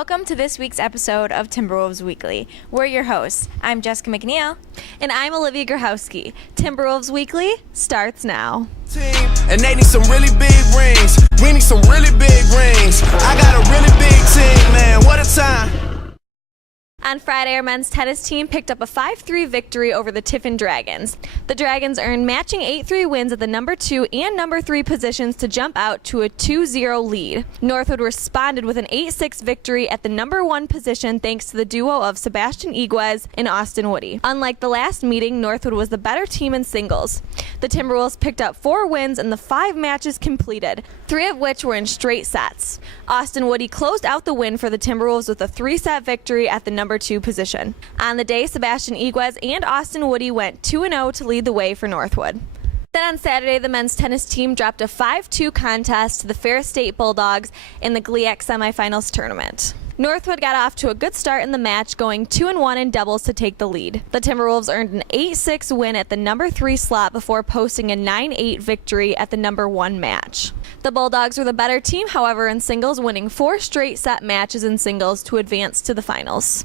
Welcome to this week's episode of Timberwolves Weekly. We're your hosts. I'm Jessica McNeil. And I'm Olivia Grahowski. Timberwolves Weekly starts now. And they need some really big rings. We need some really big rings. I got a really big team, man. What a time. On Friday, our men's tennis team picked up a 5-3 victory over the Tiffin Dragons. The Dragons earned matching 8-3 wins at the number 2 and number 3 positions to jump out to a 2-0 lead. Northwood responded with an 8-6 victory at the number 1 position thanks to the duo of Sebastian Iguez and Austin Woody. Unlike the last meeting, Northwood was the better team in singles. The Timberwolves picked up 4 wins in the 5 matches completed, 3 of which were in straight sets. Austin Woody closed out the win for the Timberwolves with a 3-set victory at the number 2 position. On the day, Sebastian Iguez and Austin Woody went 2-0 to lead the way for Northwood. Then on Saturday, the men's tennis team dropped a 5-2 contest to the Ferris State Bulldogs in the GLIAC semifinals tournament. Northwood got off to a good start in the match, going 2-1 in doubles to take the lead. The Timberwolves earned an 8-6 win at the number 3 slot before posting a 9-8 victory at the number 1 match. The Bulldogs were the better team, however, in singles, winning 4 straight set matches in singles to advance to the finals.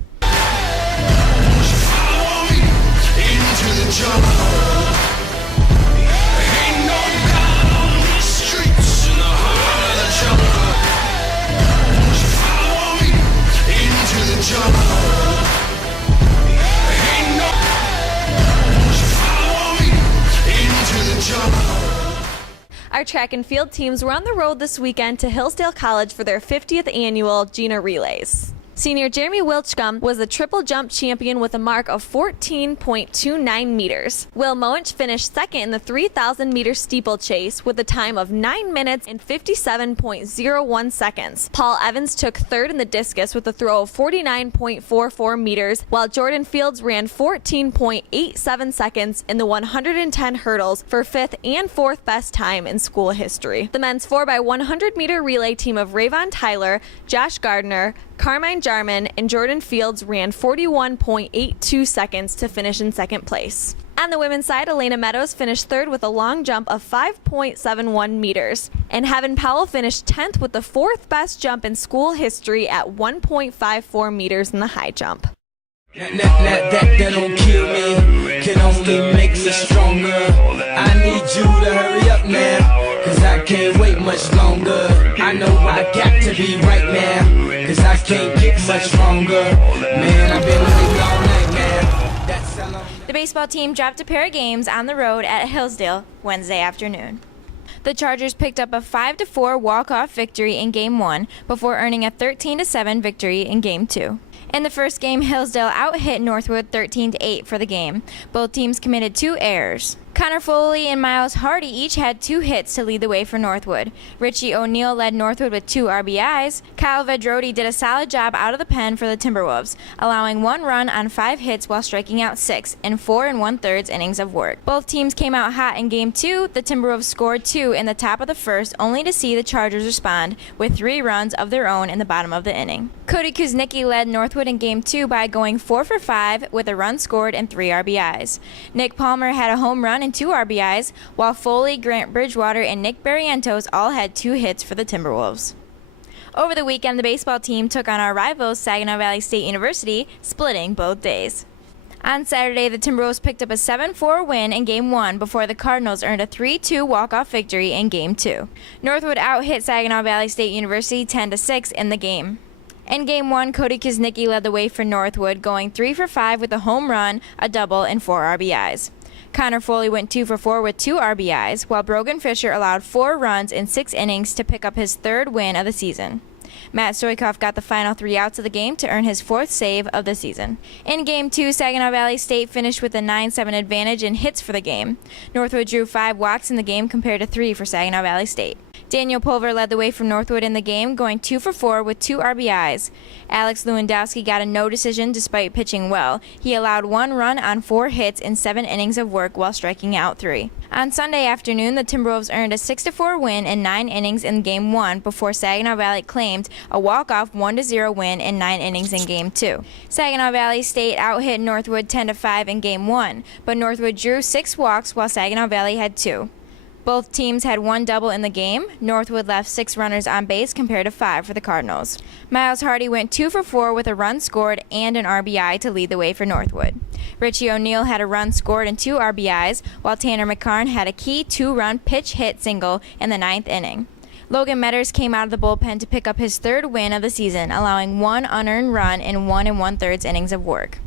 Our track and field teams were on the road this weekend to Hillsdale College for their 50th annual GINA Relays. Senior Jeremy Wilchcomb was the triple jump champion with a mark of 14.29 meters. Will Moench finished second in the 3,000-meter steeplechase with a time of 9 minutes and 57.01 seconds. Paul Evans took third in the discus with a throw of 49.44 meters, while Jordan Fields ran 14.87 seconds in the 110 hurdles for 5th and 4th best time in school history. The men's 4x100-meter relay team of Rayvon Tyler, Josh Gardner, Carmine Jarman, and Jordan Fields ran 41.82 seconds to finish in second place. On the women's side, Elena Meadows finished third with a long jump of 5.71 meters, and Heaven Powell finished 10th with the 4th best jump in school history at 1.54 meters in the high jump. That don't kill me, can only make me stronger. I need you to hurry up now, cause I can't wait much longer. I know I got to be right now, cause I can't get much stronger. Man, I've been waiting all night, man. That's how long. The baseball team dropped a pair of games on the road at Hillsdale Wednesday afternoon. The Chargers picked up a 5-4 walk-off victory in Game 1 before earning a 13-7 victory in Game 2. In the first game, Hillsdale out-hit Northwood 13-8 for the game. Both teams committed 2 errors. Connor Foley and Miles Hardy each had 2 hits to lead the way for Northwood. Richie O'Neill led Northwood with 2 RBIs. Kyle Vedrodi did a solid job out of the pen for the Timberwolves, allowing 1 run on 5 hits while striking out 6 in 4 1/3 innings of work. Both teams came out hot in Game 2. The Timberwolves scored 2 in the top of the first, only to see the Chargers respond with 3 runs of their own in the bottom of the inning. Cody Kuznicki led Northwood in Game 2 by going 4 for 5 with a run scored and 3 RBIs. Nick Palmer had a home run and 2 RBIs, while Foley, Grant Bridgewater, and Nick Barrientos all had 2 hits for the Timberwolves. Over the weekend, the baseball team took on our rivals, Saginaw Valley State University, splitting both days. On Saturday, the Timberwolves picked up a 7-4 win in Game 1 before the Cardinals earned a 3-2 walk-off victory in Game 2. Northwood out-hit Saginaw Valley State University 10-6 in the game. In Game 1, Cody Kuznicki led the way for Northwood, going 3 for 5 with a home run, a double, and 4 RBIs. Connor Foley went 2 for 4 with 2 RBIs, while Brogan Fisher allowed 4 runs in 6 innings to pick up his 3rd win of the season. Matt Stoikoff got the final 3 outs of the game to earn his 4th save of the season. In Game 2, Saginaw Valley State finished with a 9-7 advantage in hits for the game. Northwood drew 5 walks in the game compared to 3 for Saginaw Valley State. Daniel Pulver led the way for Northwood in the game, going 2 for 4 with 2 RBIs. Alex Lewandowski got a no decision despite pitching well. He allowed 1 run on 4 hits in 7 innings of work while striking out 3. On Sunday afternoon, the Timberwolves earned a 6-4 win in 9 innings in Game 1 before Saginaw Valley claimed a walk-off 1-0 win in 9 innings in Game 2. Saginaw Valley State out-hit Northwood 10-5 in Game 1, but Northwood drew 6 walks while Saginaw Valley had 2. Both teams had one double in the game. Northwood left 6 runners on base compared to 5 for the Cardinals. Miles Hardy went 2 for 4 with a run scored and an RBI to lead the way for Northwood. Richie O'Neill had a run scored and 2 RBIs, while Tanner McCarn had a key 2-run pitch hit single in the 9th inning. Logan Metters came out of the bullpen to pick up his 3rd win of the season, allowing 1 unearned run in 1 1/3 innings of work.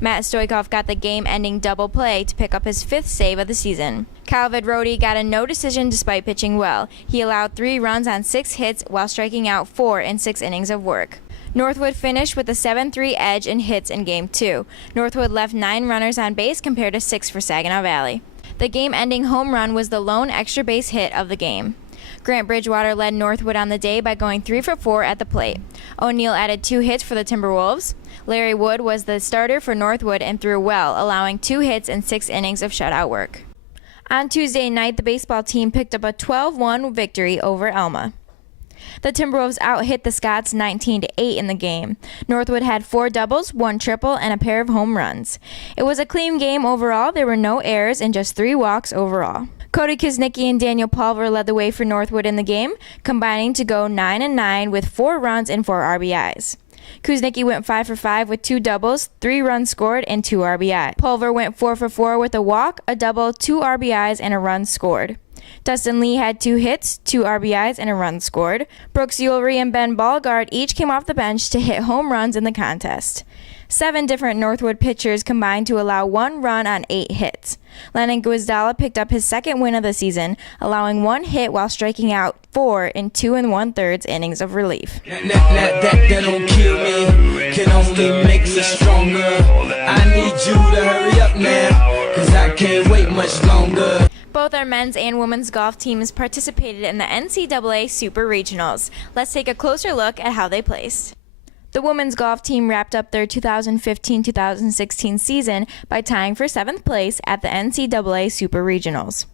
Matt Stoikov got the game-ending double play to pick up his 5th save of the season. Kyle Vedrodi got a no decision despite pitching well. He allowed 3 runs on 6 hits while striking out 4 in 6 innings of work. Northwood finished with a 7-3 edge in hits in Game 2. Northwood left 9 runners on base compared to 6 for Saginaw Valley. The game-ending home run was the lone extra base hit of the game. Grant Bridgewater led Northwood on the day by going 3 for 4 at the plate. O'Neill added 2 hits for the Timberwolves. Larry Wood was the starter for Northwood and threw well, allowing 2 hits in 6 innings of shutout work. On Tuesday night, the baseball team picked up a 12-1 victory over Elma. The Timberwolves out-hit the Scots 19-8 in the game. Northwood had 4 doubles, 1 triple, and a pair of home runs. It was a clean game overall. There were no errors and just 3 walks overall. Cody Kuznicki and Daniel Pulver led the way for Northwood in the game, combining to go 9-9 with 4 runs and 4 RBIs. Kuznicki went 5 for 5 with 2 doubles, 3 runs scored, and 2 RBIs. Pulver went 4 for 4 with a walk, a double, 2 RBIs, and a run scored. Dustin Lee had 2 hits, 2 RBIs, and a run scored. Brooks Ulrey and Ben Ballgard each came off the bench to hit home runs in the contest. 7 different Northwood pitchers combined to allow 1 run on 8 hits. Lennon Guizdala picked up his 2nd win of the season, allowing 1 hit while striking out 4 in 2 1/3 innings of relief. That don't kill me, can only make me stronger. I need you to hurry up now, cause I can't wait much longer. Both our men's and women's golf teams participated in the NCAA Super Regionals. Let's take a closer look at how they placed. The women's golf team wrapped up their 2015-2016 season by tying for 7th place at the NCAA Super Regionals.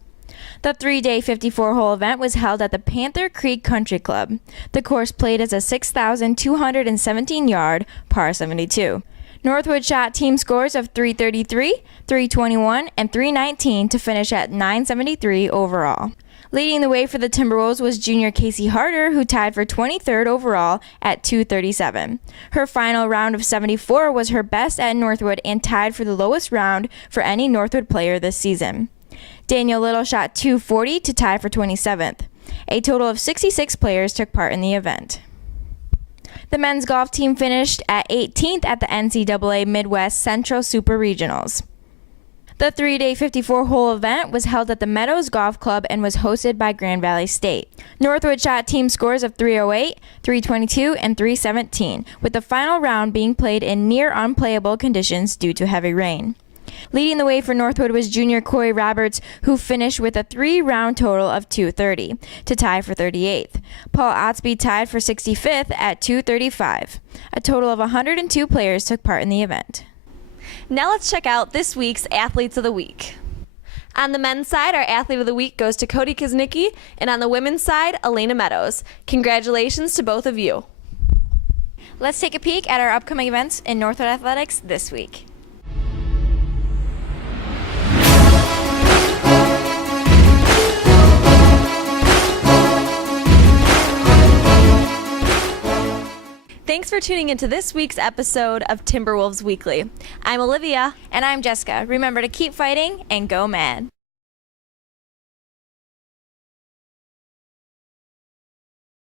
The 3-day 54-hole event was held at the Panther Creek Country Club. The course played as a 6,217-yard par 72. Northwood shot team scores of 333, 321, and 319 to finish at 973 overall. Leading the way for the Timberwolves was junior Casey Harder, who tied for 23rd overall at 237. Her final round of 74 was her best at Northwood and tied for the lowest round for any Northwood player this season. Daniel Little shot 240 to tie for 27th. A total of 66 players took part in the event. The men's golf team finished at 18th at the NCAA Midwest Central Super Regionals. The 3-day 54-hole event was held at the Meadows Golf Club and was hosted by Grand Valley State. Northwood shot team scores of 308, 322, and 317, with the final round being played in near unplayable conditions due to heavy rain. Leading the way for Northwood was junior Corey Roberts, who finished with a 3-round total of 230 to tie for 38th. Paul Otsby tied for 65th at 235. A total of 102 players took part in the event. Now let's check out this week's Athletes of the Week. On the men's side, our Athlete of the Week goes to Cody Kuznicki, and on the women's side, Elena Meadows. Congratulations to both of you. Let's take a peek at our upcoming events in Northwood Athletics this week. Thanks for tuning into this week's episode of Timberwolves Weekly. I'm Olivia. And I'm Jessica. Remember to keep fighting and go mad.